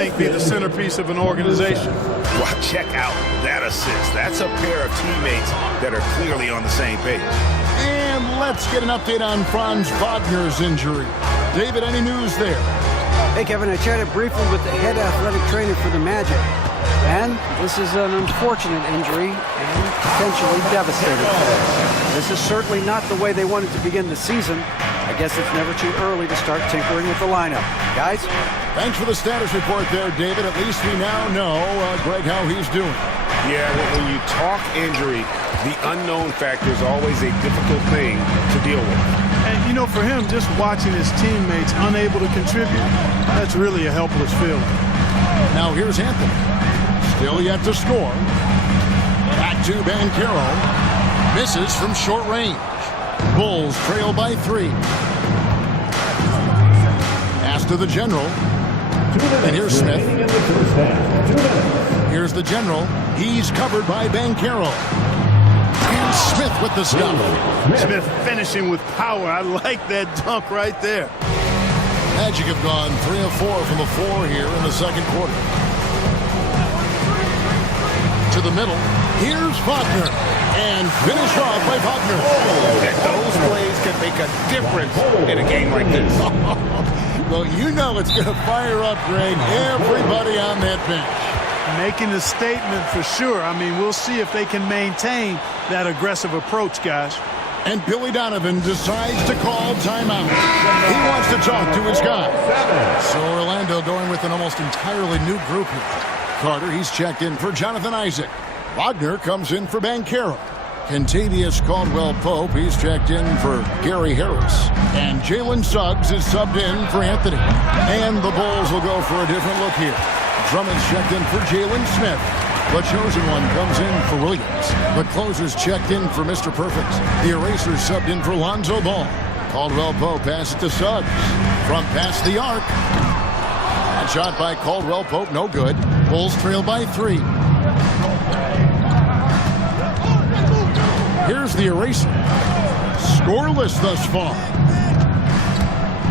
think, be the centerpiece of an organization. Well, check out that assist. That's a pair of teammates that are clearly on the same page. And let's get an update on Franz Wagner's injury. David, any news there? Hey, Kevin, I chatted briefly with the head athletic trainer for the Magic. And this is an unfortunate injury and potentially devastating. This is certainly not the way they wanted to begin the season. I guess it's never too early to start tinkering with the lineup. Guys? Thanks for the status report there, David. At least we now know, Greg, how he's doing. Yeah, when you talk injury, the unknown factor is always a difficult thing to deal with. And, you know, for him, just watching his teammates unable to contribute, that's really a helpless feeling. Now here's Anthony. Still yet to score. Back to Banchero. Misses from short range. Bulls trail by 3. Pass to the general. And here's Smith. Here's the general. He's covered by Banchero. And Smith with the stop. Smith finishing with power. I like that dunk right there. Magic have gone 3 of 4 from the floor here in the second quarter. To the middle. Here's Wagner. And finish off by Wagner. And those plays can make a difference in a game like this. Well, you know it's going to fire up, Greg, everybody on that bench. Making a statement for sure. I mean, we'll see if they can maintain that aggressive approach, guys. And Billy Donovan decides to call timeout. He wants to talk to his guy. So Orlando going with an almost entirely new group here. Carter, he's checked in for Jonathan Isaac. Wagner comes in for Banchero. Contavious Caldwell-Pope, he's checked in for Gary Harris. And Jalen Suggs is subbed in for Anthony. And the Bulls will go for a different look here. Drummond's checked in for Jalen Smith. The chosen one comes in for Williams. The closer's checked in for Mr. Perfect. The eraser's subbed in for Lonzo Ball. Caldwell-Pope passes to Suggs. From past the arc. That shot by Caldwell-Pope, no good. Bulls trail by 3. Here's the eraser. Scoreless thus far.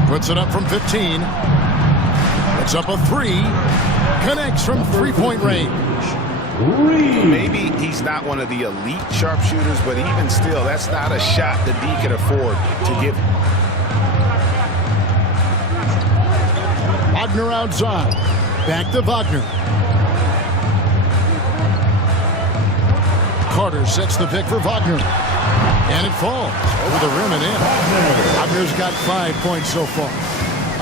Puts it up from 15. It's up a 3. Connects from three-point range. Maybe he's not one of the elite sharpshooters, but even still, that's not a shot that D can afford to give him. Wagner outside. Back to Wagner. Carter sets the pick for Wagner. And it falls over the rim and in. Wagner's got 5 points so far.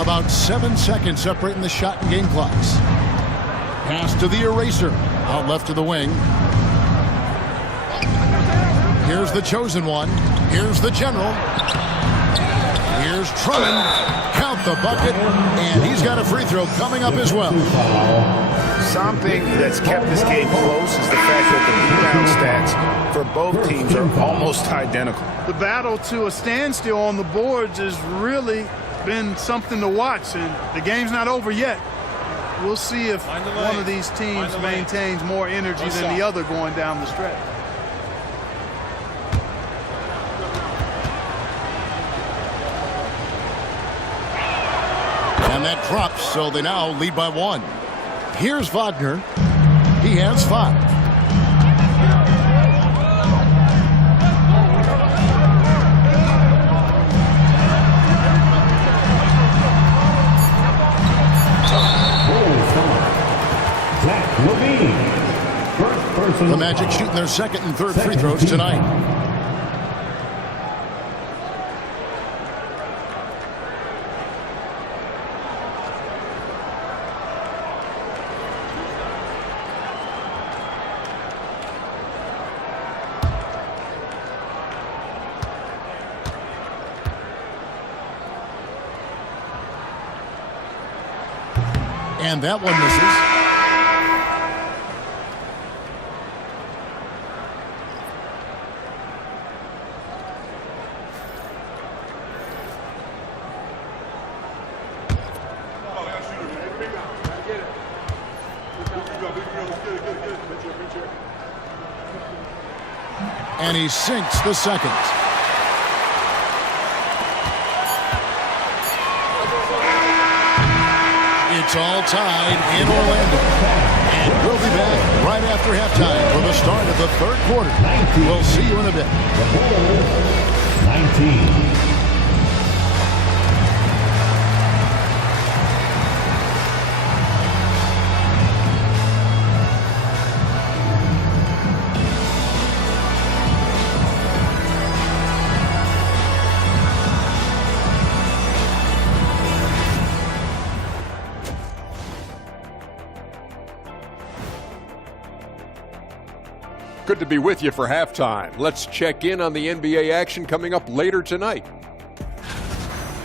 About 7 seconds separating the shot and game clocks. Pass to the eraser. Out left to the wing. Here's the chosen one. Here's the general. Here's Drummond. Count the bucket. And he's got a free throw coming up as well. Something that's kept this game close is the fact that the rebound stats for both teams are almost identical. The battle to a standstill on the boards has really been something to watch, and the game's not over yet. We'll see if one of these teams maintains more energy than the other going down the stretch. And that drops, so they now lead by 1. Here's Wagner. He has 5. The Magic shooting their second and third free throws tonight. And that one misses. And he sinks the second. It It's all tied in Orlando. And we'll be back right after halftime for the start of the third quarter. We'll see you in a bit. 19. Good to be with you for halftime. Let's check in on the NBA action coming up later tonight.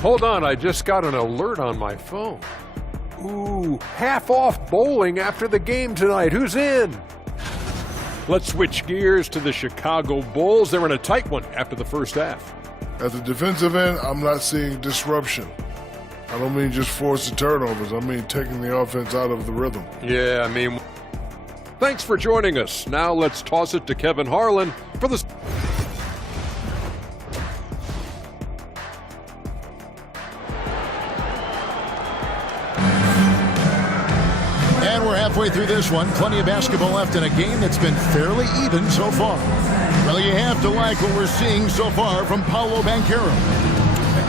Hold on, I just got an alert on my phone. Ooh, half-off bowling after the game tonight. Who's in? Let's switch gears to the Chicago Bulls. They're in a tight one after the first half. At the defensive end, I'm not seeing disruption. I don't mean just forcing turnovers. I mean taking the offense out of the rhythm. Yeah, I mean... Thanks for joining us. Now let's toss it to Kevin Harlan for the... And we're halfway through this one. Plenty of basketball left in a game that's been fairly even so far. Well, you have to like what we're seeing so far from Paolo Banchero.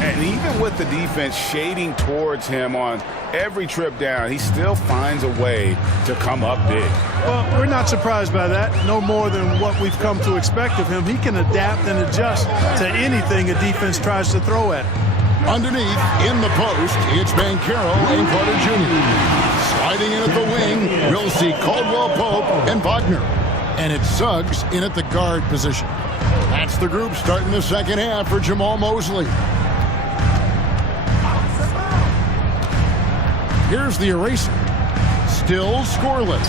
And even with the defense shading towards him on every trip down, he still finds a way to come up big. Well, we're not surprised by that. No more than what we've come to expect of him. He can adapt and adjust to anything a defense tries to throw at him. Underneath, in the post, it's Banchero and Carter Jr. Sliding in at the wing, we'll see Caldwell Pope and Wagner. And it's Suggs in at the guard position. That's the group starting the second half for Jamal Mosley. Here's the eraser. Still scoreless.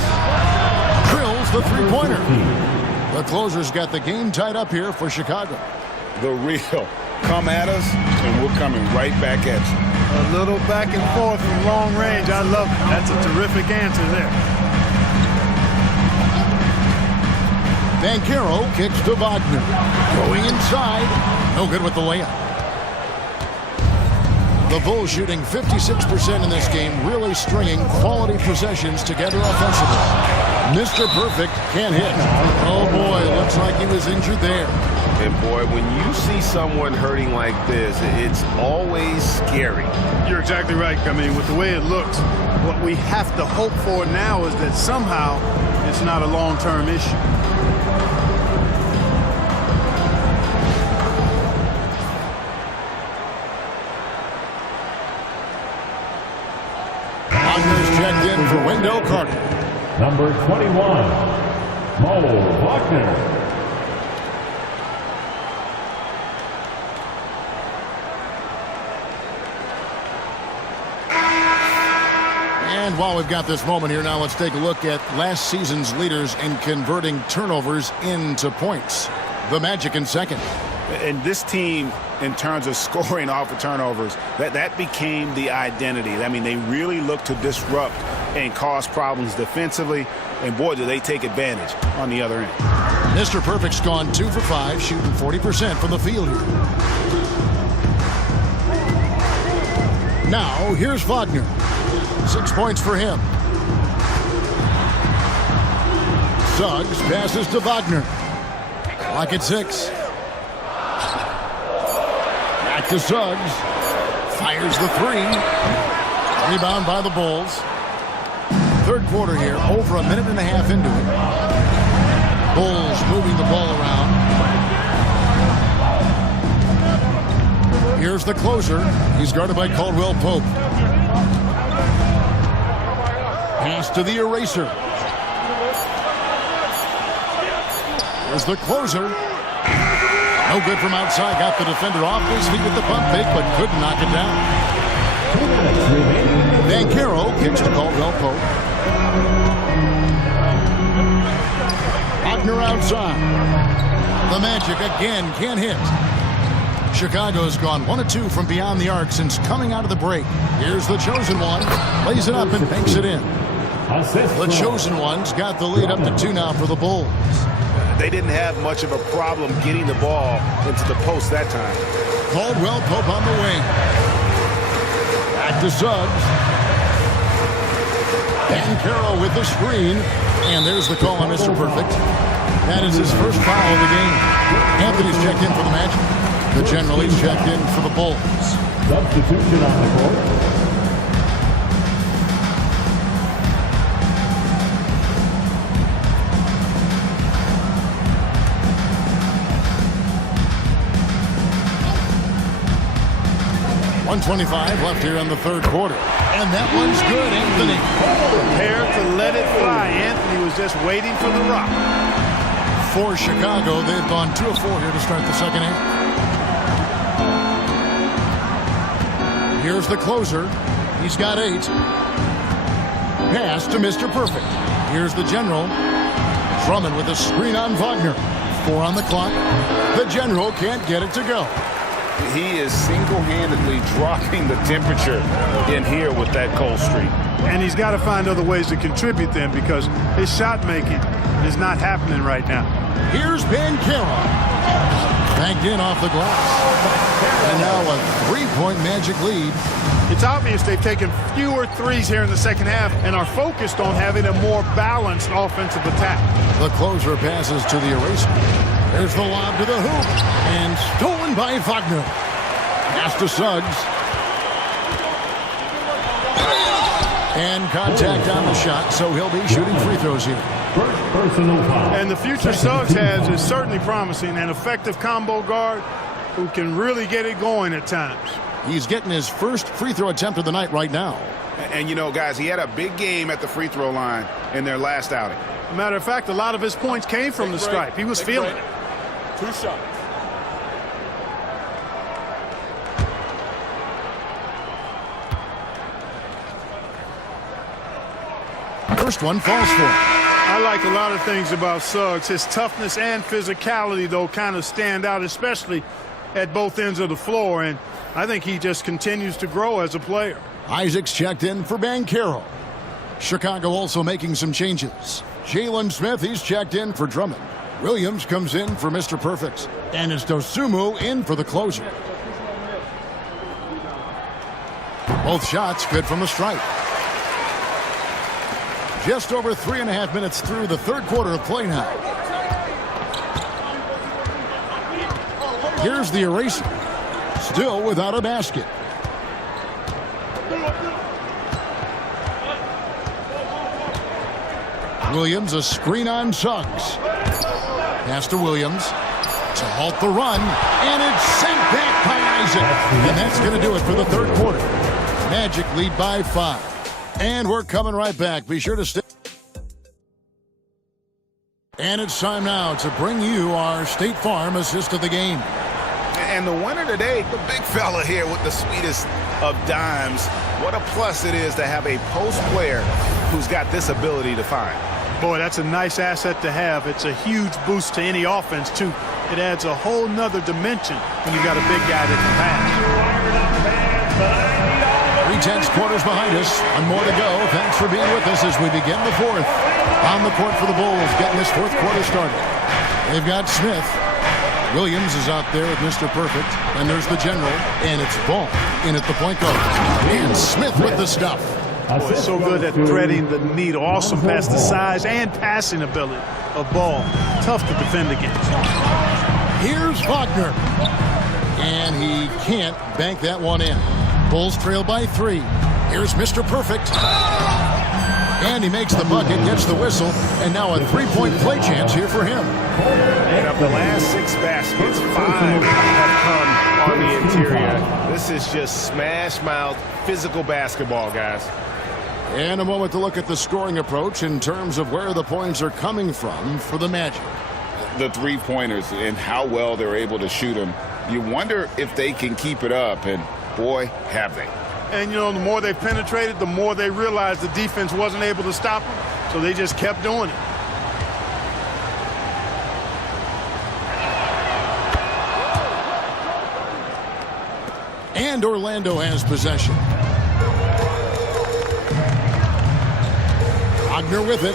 Drills the three-pointer. The closer's got the game tied up here for Chicago. The real come at us, and we're coming right back at you. A little back and forth from long range. I love it. That's a terrific answer there. Banchero kicks to Wagner. Going inside. No good with the layup. The Bulls shooting 56% in this game, really stringing quality possessions together offensively. Mr. Perfect can't hit. Oh boy, looks like he was injured there. And boy, when you see someone hurting like this, it's always scary. You're exactly right. I mean, with the way it looks, what we have to hope for now is that somehow it's not a long-term issue. Checked in for Wendell Carter. Number 21, Mo Wagner. And while we've got this moment here, now let's take a look at last season's leaders in converting turnovers into points. The Magic in second. And this team, in terms of scoring off of turnovers, that became the identity. I mean, they really look to disrupt and cause problems defensively. And boy, do they take advantage on the other end. Mr. Perfect's gone 2 for 5, shooting 40% from the field here. Now, here's Wagner. 6 points for him. Suggs passes to Wagner. Clock at 6. Back to Suggs. Fires the 3. Rebound by the Bulls. Third quarter here, over a minute and a half into it. Bulls moving the ball around. Here's the closer. He's guarded by Caldwell Pope. Pass to the eraser. Here's the closer. No good from outside. Got the defender off his feet with the pump fake, but couldn't knock it down. Banchero kicks to Caldwell Pope. Wagner outside. The Magic again can't hit. Chicago's gone 1 of 2 from beyond the arc since coming out of the break. Here's the chosen one. Lays it up and banks it in. The chosen one's got the lead up to 2 now for the Bulls. They didn't have much of a problem getting the ball into the post that time. Caldwell Pope on the wing. Back to Suggs. Carroll with the screen. And there's the call on Mr. Perfect. That is his first foul of the game. Anthony's checked in for the Magic. The General is checked in for the Bulls. Substitution on the court. .125 left here in the third quarter. And that one's good, Anthony. Prepared to let it fly. Anthony was just waiting for the rock. For Chicago, they've gone 2 of 4 here to start the second half. Here's the closer. He's got 8. Pass to Mr. Perfect. Here's the General. Drummond with a screen on Wagner. 4 on the clock. The General can't get it to go. He is single-handedly dropping the temperature in here with that cold streak. And he's got to find other ways to contribute then, because his shot making is not happening right now. Here's Carroll. Banked in off the glass. And now a 3-point Magic lead. It's obvious they've taken fewer threes here in the second half and are focused on having a more balanced offensive attack. The closer passes to the eraser. There's the lob to the hoop. And stolen by Wagner. Pass to Suggs. And contact on the shot, so he'll be shooting free throws here. First personal foul. And the future Suggs has is certainly promising. An effective combo guard who can really get it going at times. He's getting his first free throw attempt of the night right now. And, you know, guys, he had a big game at the free throw line in their last outing. Matter of fact, a lot of his points came from the stripe. He was feeling it. 2 shots. First one falls for him. I like a lot of things about Suggs. His toughness and physicality, though, kind of stand out, especially at both ends of the floor. And I think he just continues to grow as a player. Isaac's checked in for Carroll. Chicago also making some changes. Jalen Smith, he's checked in for Drummond. Williams comes in for Mr. Perfect. And it's Dosunmu in for the closer. Both shots good from the stripe. Just over 3.5 minutes through the third quarter of play now. Here's the eraser. Still without a basket. Williams, a screen on Suggs. Pass to Williams to halt the run. And it's sent back by Isaac. And that's going to do it for the third quarter. Magic lead by 5. And we're coming right back. Be sure to stay. And it's time now to bring you our State Farm assist of the game. And the winner today, the big fella here with the sweetest of dimes. What a plus it is to have a post player who's got this ability to find. Boy, that's a nice asset to have. It's a huge boost to any offense, too. It adds a whole nother dimension when you've got a big guy that can pass. 3/10 quarters behind us. One more to go. Thanks for being with us as we begin the fourth. On the court for the Bulls, getting this fourth quarter started. They've got Smith. Williams is out there with Mr. Perfect. And there's the General. And it's Ball in at the point guard. And Smith with the stuff. Boy, so good at threading the needle. Awesome past the size and passing ability of Ball. Tough to defend against. Here's Wagner. And he can't bank that one in. Bulls trail by 3. Here's Mr. Perfect. And he makes the bucket, gets the whistle, and now a 3-point play chance here for him. And of the last 6 baskets, 5 have come on the interior. This is just smash-mouth physical basketball, guys. And a moment to look at the scoring approach in terms of where the points are coming from for the Magic. The 3-pointers and how well they're able to shoot them. You wonder if they can keep it up, and boy, have they. And, you know, the more they penetrated, the more they realized the defense wasn't able to stop them, so they just kept doing it. And Orlando has possession. Wagner with it.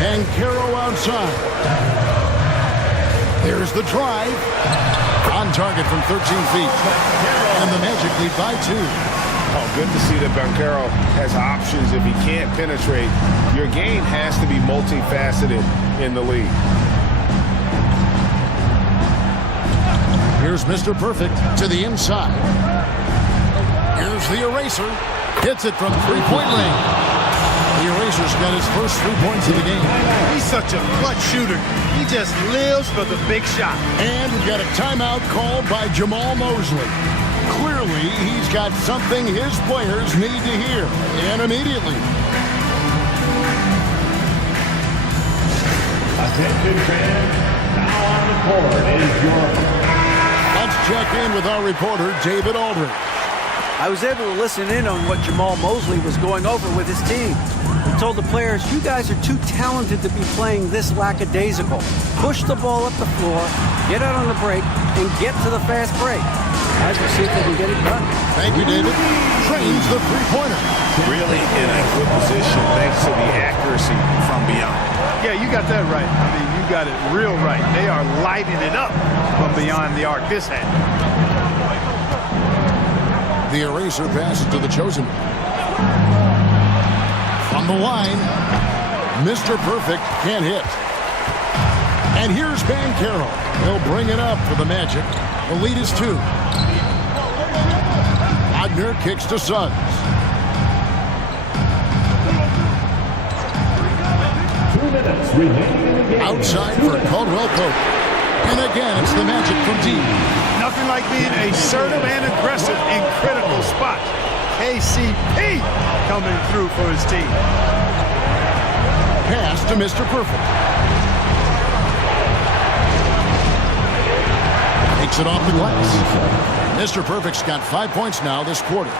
And Carroll outside. There's the drive. On target from 13 feet. And the Magic lead by 2. Oh, good to see that Banchero has options if he can't penetrate. Your game has to be multifaceted in the league. Here's Mr. Perfect to the inside. Here's the eraser. Hits it from three-point lane. The eraser's got his first 3 points of the game. He's such a clutch shooter. He just lives for the big shot. And we've got a timeout called by Jamal Mosley. Clearly, he's got something his players need to hear, and immediately. Attention fans, now on the court is your... Let's check in with our reporter, David Aldridge. I was able to listen in on what Jamal Mosley was going over with his team. He told the players, you guys are too talented to be playing this lackadaisical. Push the ball up the floor, get out on the break, and get to the fast break. Guys will see if they can get it done. Thank you, David. Trains the three-pointer. Really in a good position thanks to the accuracy from beyond. Yeah, you got that right. I mean, you got it real right. They are lighting it up from beyond the arc. This hat. The eraser passes to the chosen one. From the line, Mr. Perfect can't hit. And here's Banchero. He'll bring it up for the Magic. The lead is 2. Wagner kicks to Suggs. Outside for Caldwell Pope. And again, it's the Magic from deep. Nothing like being assertive and aggressive in critical spots. KCP coming through for his team. Pass to Mr. Perfect. Takes it off the glass. Mr. Perfect's got 5 points now this quarter.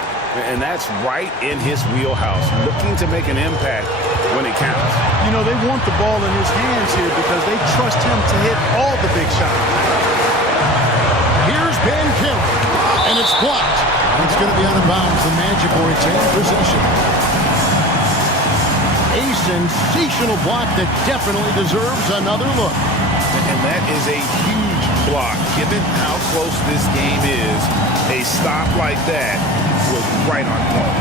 And that's right in his wheelhouse, looking to make an impact when it counts. You know, they want the ball in his hands here because they trust him to hit all the big shots. Here's Banchero, and it's blocked. It's going to be out of bounds. The Magic will retain possession. A sensational block that definitely deserves another look. And that is a huge block. Given how close this game is, a stop like that was right on point.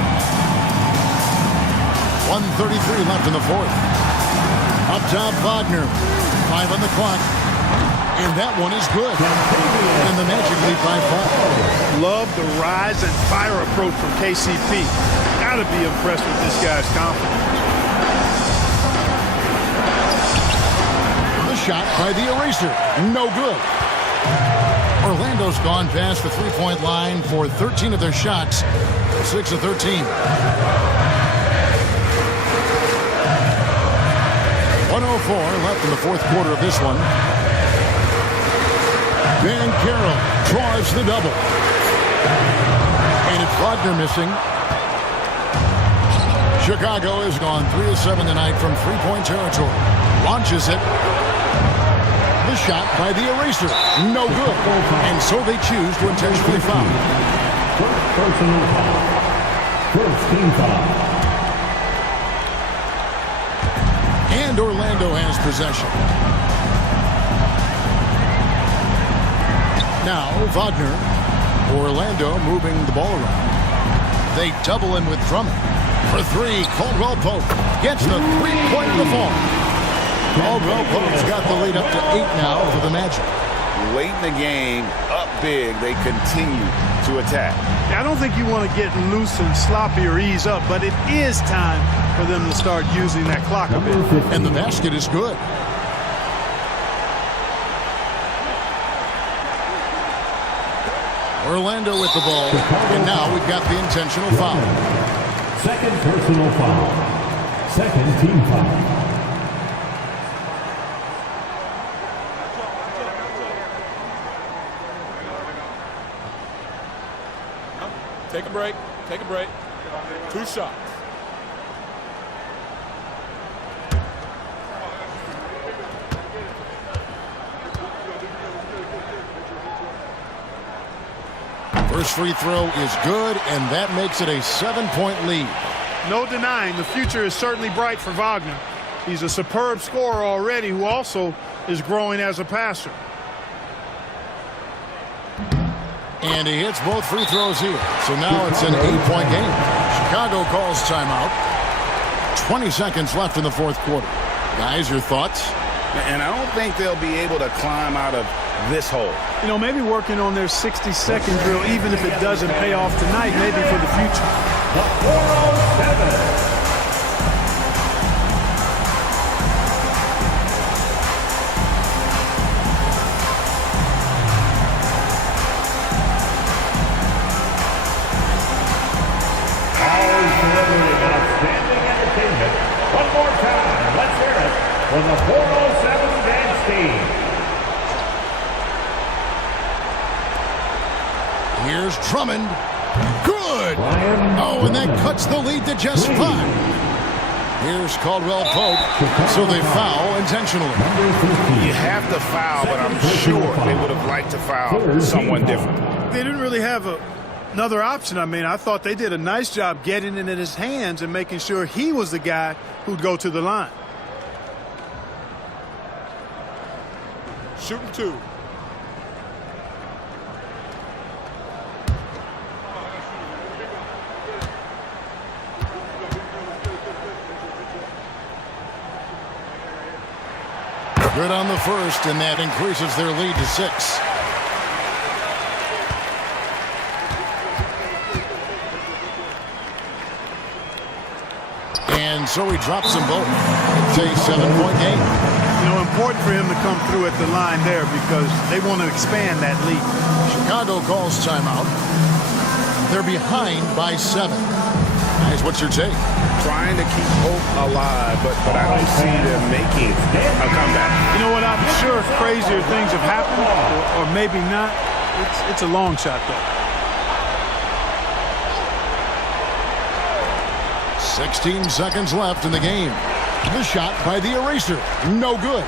1:33 left in the fourth. Up top, Wagner. 5 on the clock. And that one is good. And the Magic lead by 5. Love the rise and fire approach from KCP. Gotta be impressed with this guy's confidence. The shot by the eraser. No good. Orlando's gone past the three-point line for 13 of their shots. 6 of 13. 1:04 left in the fourth quarter of this one. Banchero draws the double. And it's Wagner missing. Chicago has gone 3 of 7 tonight from three-point territory. Launches it. The shot by the eraser. No good. And so they choose to intentionally foul. First personal foul. First team foul. And Orlando has possession. Now Wagner. Orlando moving the ball around. They double him with Drummond. For 3, Caldwell Pope gets the three-pointer to fall. Caldwell Pope's got the lead up to 8 now for the Magic. Late in the game, up big, they continue to attack. I don't think you want to get loose and sloppy or ease up, but it is time for them to start using that clock a bit. And the basket is good. Orlando with the ball. And now we've got the intentional foul. Second personal foul. Second team foul. Take a break. Take a break. 2 shots. First free throw is good, and that makes it a 7-point lead. No denying the future is certainly bright for Wagner. He's a superb scorer already who also is growing as a passer. And he hits both free throws here. So now it's an 8-point game. Chicago calls timeout. 20 seconds left in the fourth quarter. Guys, your thoughts? And I don't think they'll be able to climb out of this hole. You know, maybe working on their 60-second drill, even if it doesn't pay off tonight, maybe for the future. The 407. Outstanding entertainment. One more time. Let's hear it for the 407 dance team. Here's Drummond. Good. Oh, and that cuts the lead to just 5. Here's Caldwell Pope. So they foul intentionally. You have to foul, but I'm sure they would have liked to foul someone different. They didn't really have another option. I mean, I thought they did a nice job getting it in his hands and making sure he was the guy who'd go to the line. Shooting 2. Good on the first, and that increases their lead to 6. And so he drops them both. It's a 7-point game. You know, important for him to come through at the line there because they want to expand that lead. Chicago calls timeout. They're behind by 7. Guys, what's your take? Trying to keep hope alive, but I don't see them making a comeback. You know what? I'm sure crazier things have happened, or maybe not. It's a long shot, though. 16 seconds left in the game. The shot by the eraser. No good.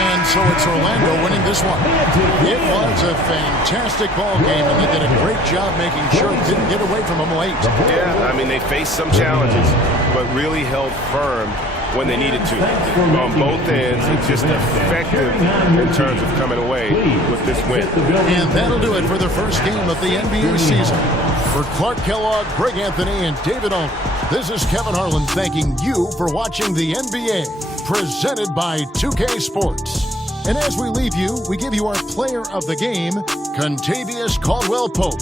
And so it's Orlando winning this one. It was a fantastic ball game, and they did a great job making sure it didn't get away from them late. Yeah, I mean, they faced some challenges, but really held firm when they needed to. On both ends, it's just effective in terms of coming away with this win. And that'll do it for the first game of the NBA season. For Clark Kellogg, Greg Anthony, and David Olney, this is Kevin Harlan thanking you for watching the NBA, presented by 2K Sports. And as we leave you, we give you our player of the game, Contavious Caldwell Pope.